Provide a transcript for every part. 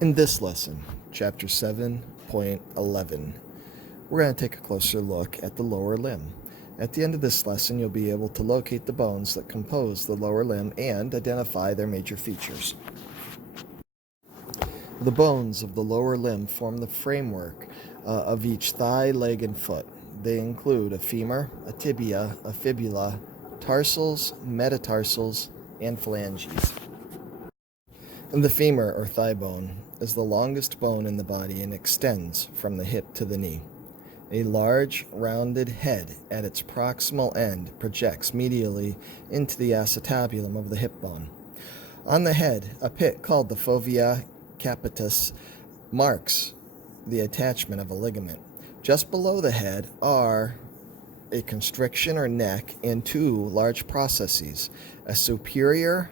In this lesson, Chapter 7.11, we're going to take a closer look at the lower limb. At the end of this lesson, you'll be able to locate the bones that compose the lower limb and identify their major features. The bones of the lower limb form the framework of each thigh, leg, and foot. They include a femur, a tibia, a fibula, tarsals, metatarsals, and phalanges. And the femur, or thigh bone, is the longest bone in the body and extends from the hip to the knee. A large, rounded head at its proximal end projects medially into the acetabulum of the hip bone. On the head, a pit called the fovea capitis marks the attachment of a ligament. Just below the head are a constriction or neck and two large processes, a superior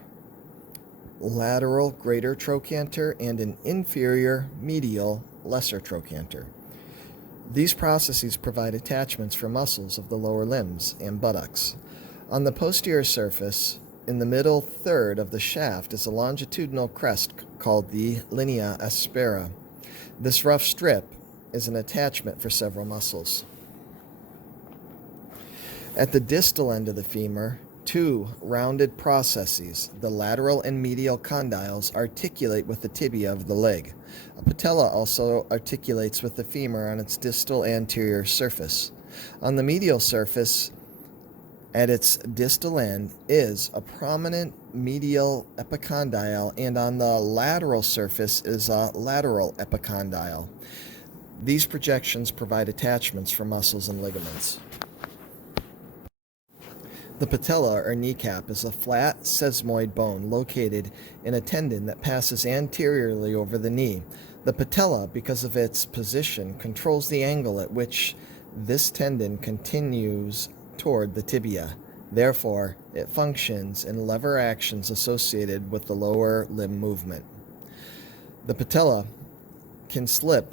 lateral greater trochanter and an inferior medial lesser trochanter. These processes provide attachments for muscles of the lower limbs and buttocks. On the posterior surface, in the middle third of the shaft, is a longitudinal crest called the linea aspera. This rough strip is an attachment for several muscles. At the distal end of the femur, two rounded processes, the lateral and medial condyles, articulate with the tibia of the leg. A patella also articulates with the femur on its distal anterior surface. On the medial surface, at its distal end, is a prominent medial epicondyle, and on the lateral surface is a lateral epicondyle. These projections provide attachments for muscles and ligaments. The patella, or kneecap, is a flat sesamoid bone located in a tendon that passes anteriorly over the knee. The patella, because of its position, controls the angle at which this tendon continues toward the tibia. Therefore, it functions in lever actions associated with the lower limb movement. The patella can slip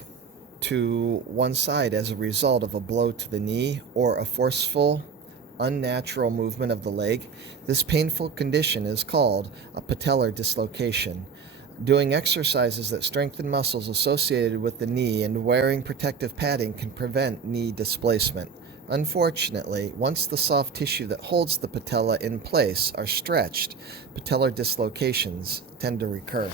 to one side as a result of a blow to the knee or a forceful unnatural movement of the leg. This painful condition is called a patellar dislocation. Doing exercises that strengthen muscles associated with the knee and wearing protective padding can prevent knee displacement. Unfortunately, once the soft tissue that holds the patella in place are stretched, patellar dislocations tend to recur.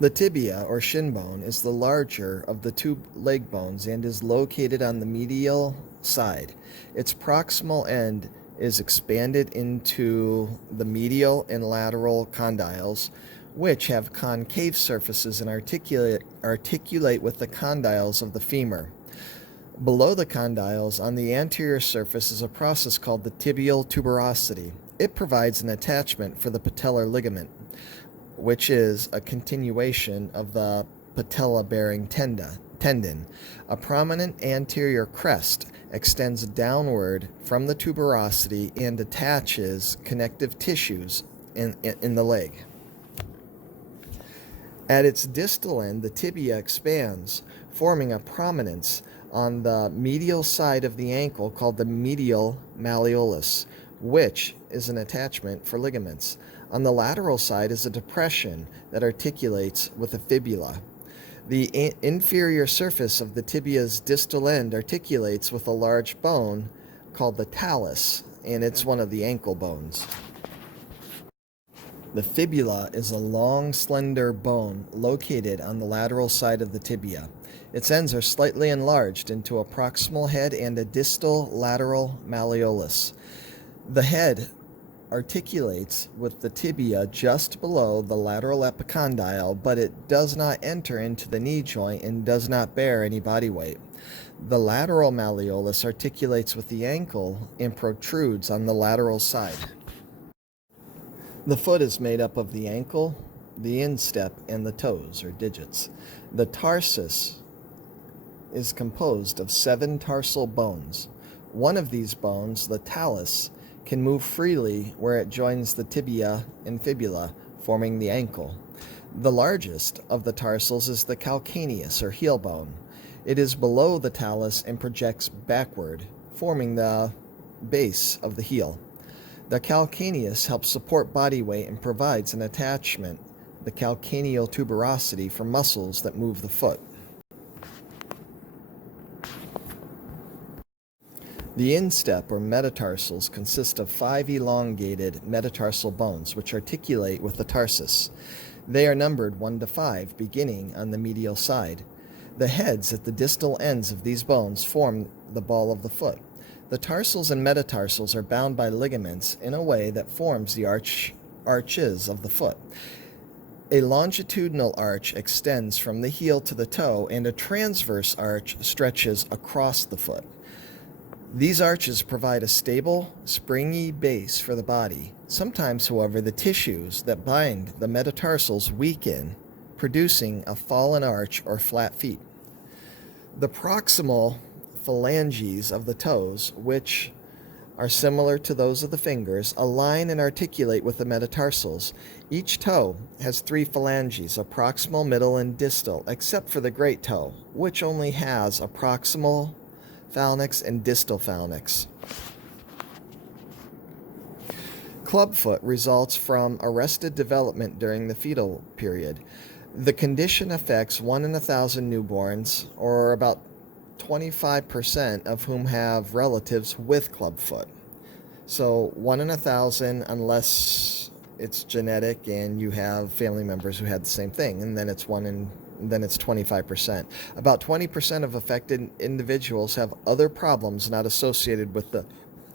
The tibia, or shin bone, is the larger of the two leg bones and is located on the medial side. Its proximal end is expanded into the medial and lateral condyles, which have concave surfaces and articulate with the condyles of the femur. Below the condyles, on the anterior surface, is a process called the tibial tuberosity. It provides an attachment for the patellar ligament, which is a continuation of the patella-bearing tendon. A prominent anterior crest extends downward from the tuberosity and attaches connective tissues in the leg. At its distal end, the tibia expands, forming a prominence on the medial side of the ankle called the medial malleolus, which is an attachment for ligaments. On the lateral side is a depression that articulates with the fibula. The inferior surface of the tibia's distal end articulates with a large bone called the talus, and it's one of the ankle bones. The fibula is a long, slender bone located on the lateral side of the tibia. Its ends are slightly enlarged into a proximal head and a distal lateral malleolus. The head articulates with the tibia just below the lateral epicondyle, but it does not enter into the knee joint and does not bear any body weight. The lateral malleolus articulates with the ankle and protrudes on the lateral side. The foot is made up of the ankle, the instep, and the toes, or digits. The tarsus is composed of 7 tarsal bones. One of these bones, the talus, can move freely where it joins the tibia and fibula, forming the ankle. The largest of the tarsals is the calcaneus, or heel bone. It is below the talus and projects backward, forming the base of the heel. The calcaneus helps support body weight and provides an attachment the calcaneal tuberosity for muscles that move the foot. The instep, or metatarsals, consist of 5 elongated metatarsal bones which articulate with the tarsus. They are numbered 1 to 5, beginning on the medial side. The heads at the distal ends of these bones form the ball of the foot. The tarsals and metatarsals are bound by ligaments in a way that forms the arches of the foot. A longitudinal arch extends from the heel to the toe, and a transverse arch stretches across the foot. These arches provide a stable, springy base for the body. Sometimes, however, the tissues that bind the metatarsals weaken, producing a fallen arch or flat feet. The proximal phalanges of the toes, which are similar to those of the fingers, align and articulate with the metatarsals. Each toe has 3 phalanges, a proximal, middle, and distal, except for the great toe, which only has a proximal phalanx and distal phalanx. Clubfoot results from arrested development during the fetal period. The condition affects 1 in 1,000 newborns, or about 25% of whom have relatives with clubfoot. So 1 in 1,000, unless it's genetic and you have family members who had the same thing, and then it's 25%. About 20% of affected individuals have other problems not associated with the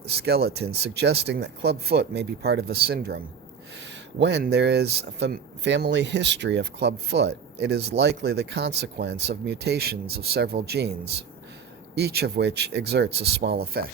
skeleton, suggesting that clubfoot may be part of a syndrome. When there is a family history of clubfoot, it is likely the consequence of mutations of several genes, each of which exerts a small effect.